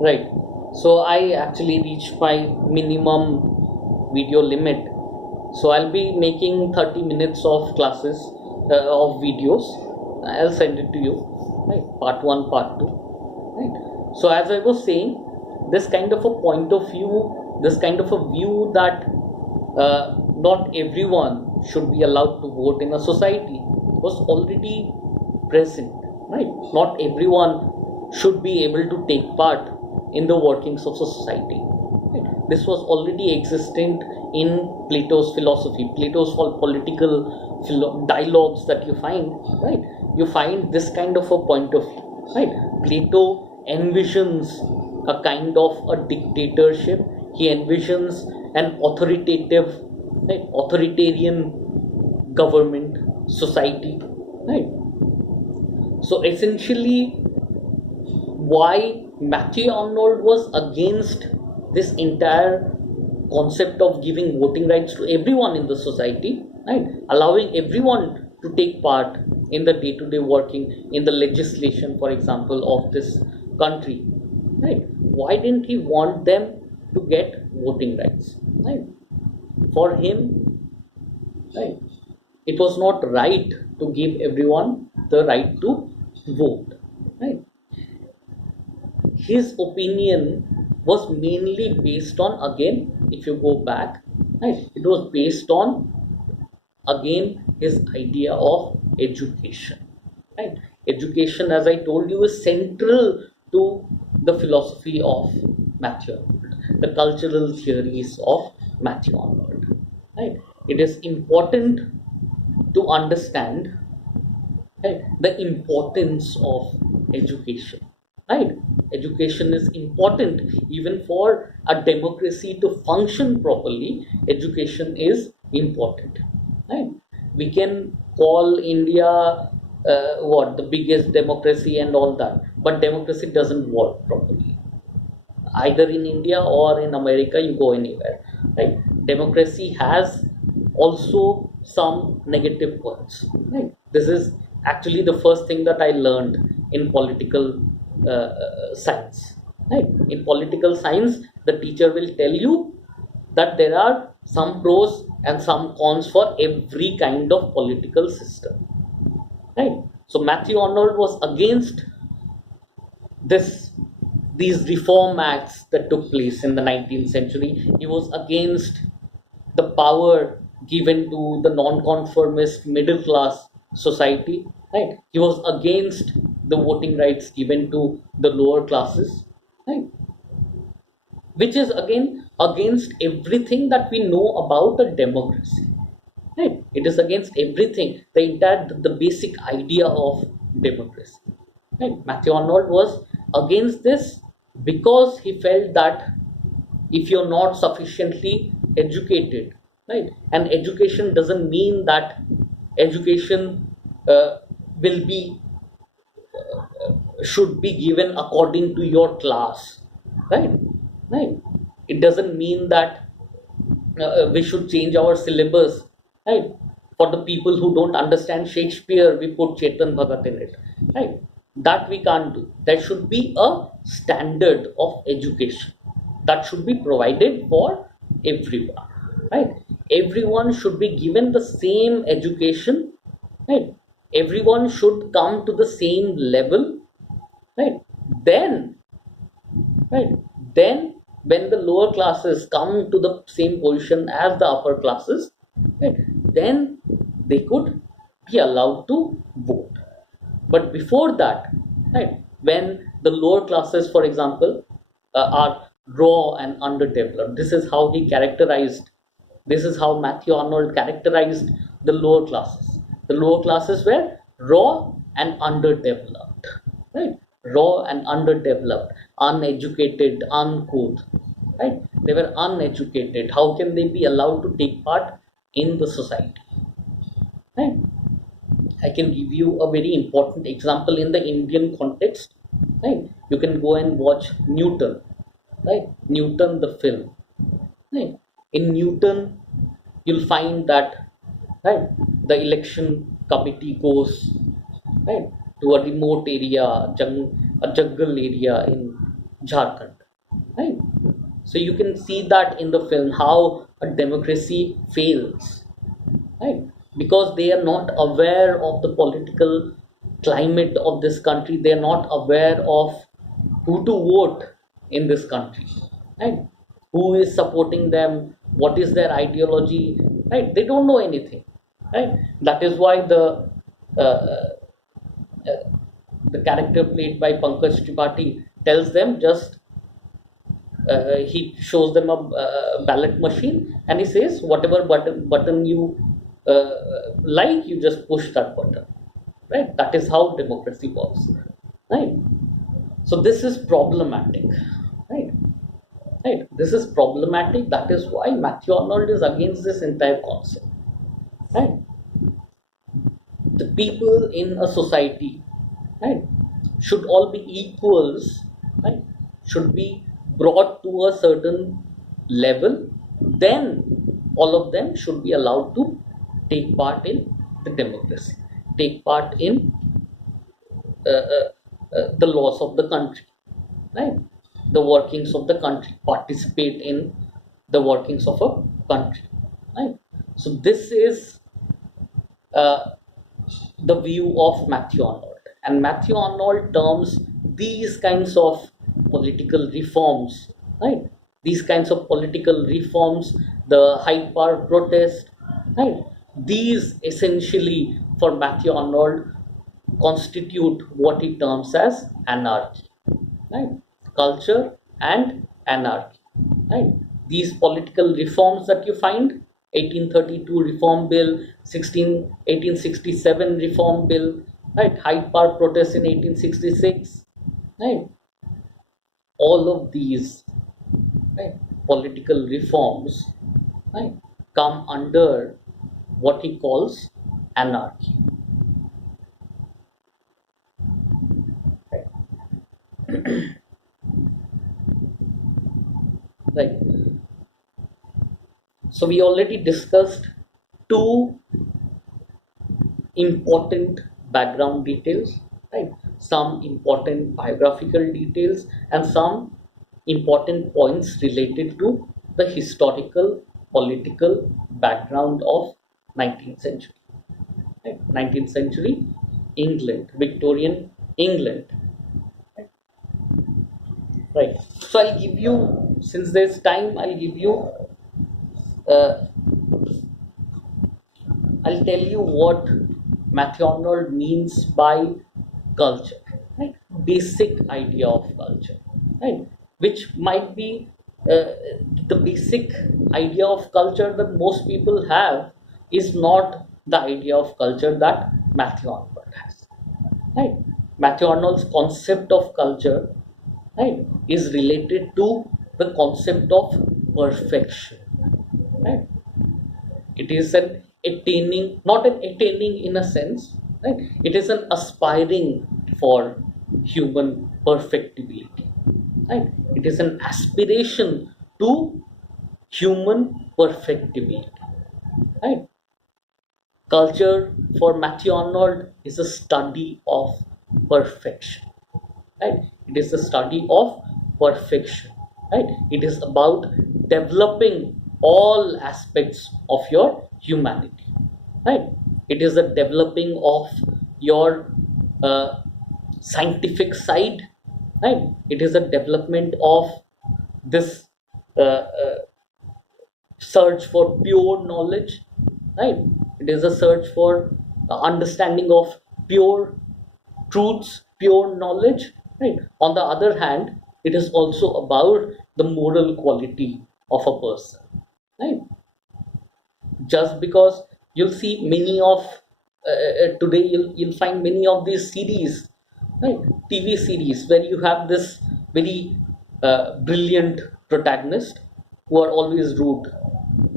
Right. So I actually reached my minimum video limit. So I'll be making 30 minutes of classes of videos. I'll send it to you. Right. Part 1, part 2. Right. So as I was saying, this kind of a point of view, this kind of a view that not everyone should be allowed to vote in a society was already present, right? Not everyone should be able to take part in the workings of society. Right? This was already existent in Plato's philosophy, Plato's political dialogues that you find, right? You find this kind of a point of view, right? Plato envisions a kind of a dictatorship. He envisions an authoritative, right, authoritarian government society, right? So essentially, why Matthew Arnold was against this entire concept of giving voting rights to everyone in the society, right? Allowing everyone to take part in the day-to-day working, in the legislation, for example, of this country, right? Why didn't he want them to get voting rights, right? For him, right, it was not right to give everyone the right to vote, right? His opinion was mainly based on, again, if you go back, right, it was based on, again, his idea of education, right? Education, as I told you, is central to the philosophy of Matthew Arnold, the cultural theories of Matthew Arnold, right? It is important to understand, right, the importance of education, right? Education is important even for a democracy to function properly. Education is important, right? We can call India what, the biggest democracy and all that, but democracy doesn't work properly either in India or in America. You go anywhere, right? Democracy has also some negative points, right? This is actually the first thing that I learned in political science, right? In political science, the teacher will tell you that there are some pros and some cons for every kind of political system, right? So Matthew Arnold was against this these reform acts that took place in the 19th century. He was against the power given to the non-conformist middle class society, right? He was against the voting rights given to the lower classes, right? Which is again against everything that we know about a democracy, right? It is against everything, the entire, the basic idea of democracy, right? Matthew Arnold was against this because he felt that if you're not sufficiently educated, right, and education doesn't mean that education will be should be given according to your class, right? Right. It doesn't mean that we should change our syllabus, right? For the people who don't understand Shakespeare, we put Chetan Bhagat in it, right? That we can't do. There should be a standard of education that should be provided for everyone, right? Everyone should be given the same education, right? Everyone should come to the same level, right? Then, right, then when the lower classes come to the same position as the upper classes, right, then they could be allowed to vote. But before that, right, when the lower classes, for example, are raw and underdeveloped, this is how he characterized, this is how Matthew Arnold characterized the lower classes. The lower classes were raw and underdeveloped, right? Raw and underdeveloped, uneducated, uncouth, right? They were uneducated. How can they be allowed to take part in the society, right? I can give you a very important example in the Indian context, right? You can go and watch Newton, right? Newton the film, right? In Newton, you'll find that, right, the election committee goes, right, to a remote area, a jungle area in Jharkhand, right? So you can see that in the film how a democracy fails, right? Because they are not aware of the political climate of this country. They are not aware of who to vote in this country, right? Who is supporting them? What is their ideology, right? They don't know anything, right? That is why uh, the character played by Pankaj Tripathi tells them just he shows them a ballot machine and he says whatever button you uh, like, you just push that button, right? That is how democracy works, right? So this is problematic, right? Right, this is problematic. That is why Matthew Arnold is against this entire concept, right? The people in a society, right, should all be equals, right? Should be brought to a certain level. Then all of them should be allowed to take part in the democracy, take part in the laws of the country, right? The workings of the country, participate in the workings of a country, right? So this is uh, the view of Matthew Arnold, and Matthew Arnold terms these kinds of political reforms, right? These kinds of political reforms, the high power protest, right? These essentially for Matthew Arnold constitute what he terms as anarchy, right? Culture and anarchy, right? These political reforms that you find, 1832 Reform Bill, 1867 Reform Bill, right? High power protest in 1866, right? All of these, right, political reforms, right, come under what he calls anarchy, right? So we already discussed two important background details, right? Some important biographical details and some important points related to the historical political background of 19th century, right? 19th century England, Victorian England, right? So I'll give you, since there's time, uh, I'll tell you what Matthew Arnold means by culture, right? Basic idea of culture, right? Which might be the basic idea of culture that most people have is not the idea of culture that Matthew Arnold has, right? Matthew Arnold's concept of culture, right, is related to the concept of perfection, right? It is an attaining, not an attaining in a sense, right? It is an aspiring for human perfectibility, right? It is an aspiration to human perfectibility, right? Culture for Matthew Arnold is a study of perfection, right? It is a study of perfection, right? It is about developing all aspects of your humanity, right? It is a developing of your uh, scientific side, right? It is a development of this search for pure knowledge, right? It is a search for understanding of pure truths, pure knowledge, right? On the other hand, it is also about the moral quality of a person, right? Just because you'll see many of today, you'll find many of these series, right? TV series where you have this very brilliant protagonist who are always rude,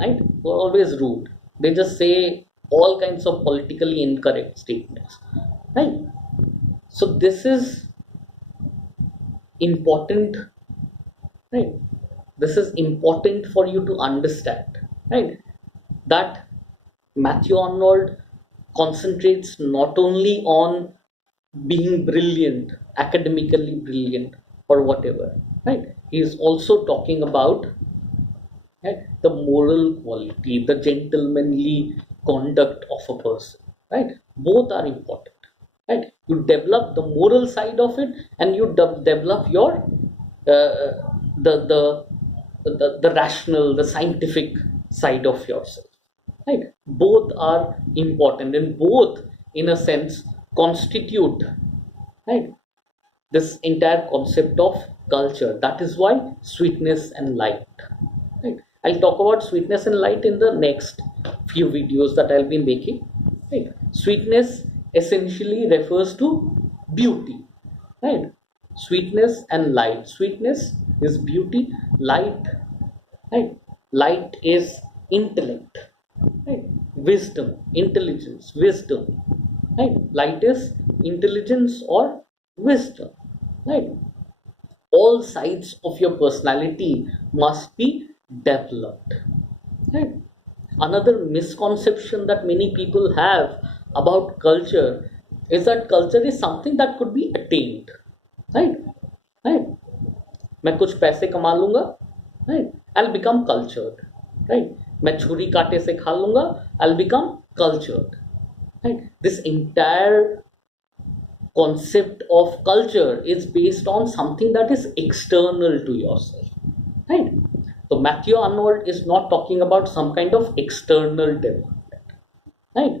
right? Who are always rude. They just say all kinds of politically incorrect statements, right? So this is important, right? This is important for you to understand, right? That Matthew Arnold concentrates not only on being brilliant, academically brilliant, or whatever, right? He is also talking about, right, the moral quality, the gentlemanly conduct of a person, right? Both are important, right? You develop the moral side of it, and you develop your uh, the, the the rational, the scientific side of yourself, right? Both are important, and both in a sense constitute, right, this entire concept of culture. That is why sweetness and light, right? I'll talk about sweetness and light in the next few videos that I'll be making, right? Sweetness essentially refers to beauty, right? Sweetness and light. Sweetness is beauty. Light, right? Light is intellect, right? Wisdom, intelligence, wisdom, right? Light is intelligence or wisdom, right? All sides of your personality must be developed, right? Another misconception that many people have about culture is that culture is something that could be attained, right? Right? मैं कुछ पैसे कमा लूंगा, right? I'll become cultured, right? मैं छुरी कांटे से खा लूंगा, I'll become cultured, right? This entire concept of culture is based on something that is external to yourself, right? So Matthew Arnold is not talking about some kind of external development, right?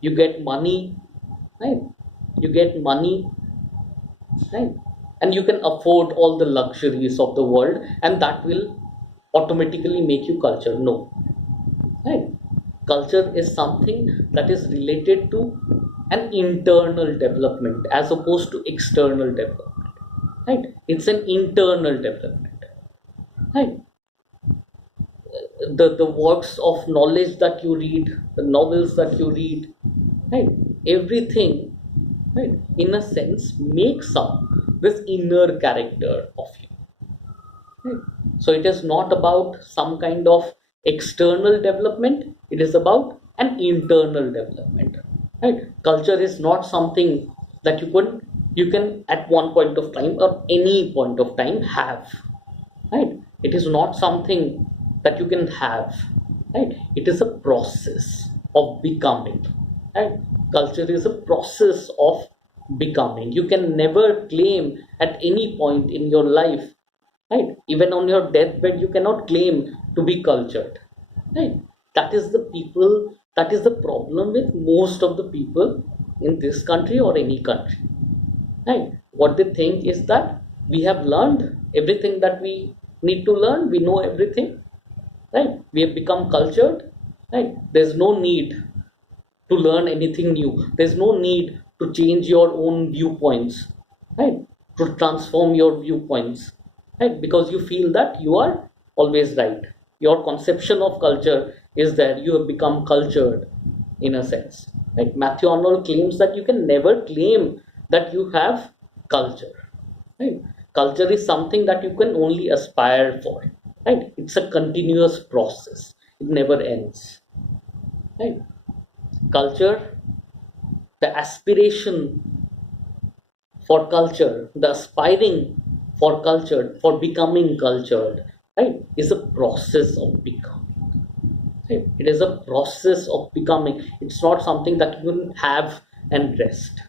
You get money, right? You get money, right? And you can afford all the luxuries of the world, and that will automatically make you culture. No, right? Culture is something that is related to an internal development as opposed to external development, right? It's an internal development, right? The works of knowledge that you read, the novels that you read, right? Everything, right, in a sense makes up this inner character of you, right? So it is not about some kind of external development, it is about an internal development, right? Culture is not something that you can at one point of time or any point of time have, right? It is not something that you can have, right? It is a process of becoming, right? Culture is a process of becoming. You can never claim at any point in your life, right? Even on your deathbed you cannot claim to be cultured, right? That is the problem with most of the people in this country or any country, right? What they think is that we have learned everything that we need to learn, we know everything, right? We have become cultured, right? There's no need to learn anything new, there's no need to change your own viewpoints, right? To transform your viewpoints, right? Because you feel that you are always right, your conception of culture is there, you have become cultured in a sense, right? Matthew Arnold claims that you can never claim that you have culture, right? Culture is something that you can only aspire for, right? It's a continuous process, it never ends, right? Culture, the aspiration for culture, the aspiring for culture, for becoming cultured, right, is a process of becoming, right? It is a process of becoming. It's not something that you can have and rest,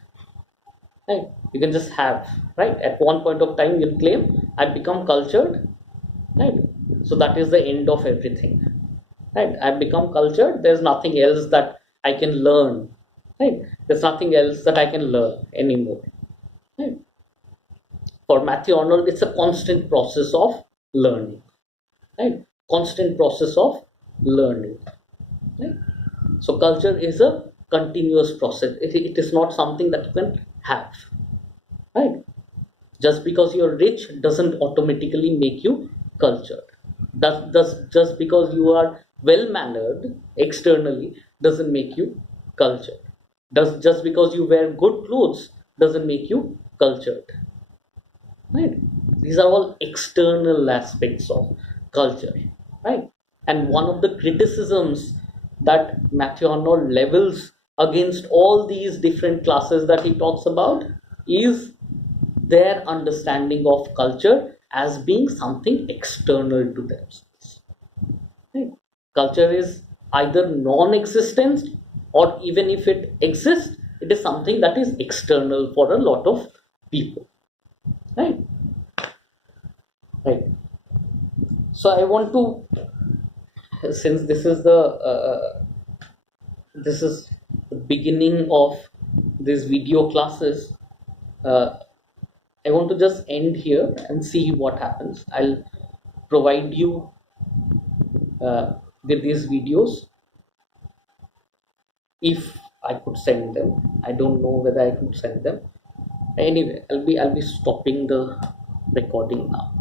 right? You can just have, right? At one point of time you'll claim I've become cultured, right? So that is the end of everything, right? I've become cultured, there's nothing else that I can learn, right? There's nothing else that I can learn anymore, right? For Matthew Arnold it's a constant process of learning, right? Constant process of learning, right? So culture is a continuous process, it is not something that you can have, right? Just because you're rich doesn't automatically make you cultured. That's just because you are well mannered externally doesn't make you cultured. Does just because you wear good clothes doesn't make you cultured, right? These are all external aspects of culture, right? And one of the criticisms that Matthew Arnold levels against all these different classes that he talks about is their understanding of culture as being something external to themselves. Right? Culture is either non-existent, or even if it exists, it is something that is external for a lot of people. Right? Right. So I want to, since this is the beginning of these video classes, uh, I want to just end here and see what happens. I'll provide you with these videos if I could send them. I don't know whether I could send them. Anyway, I'll be stopping the recording now.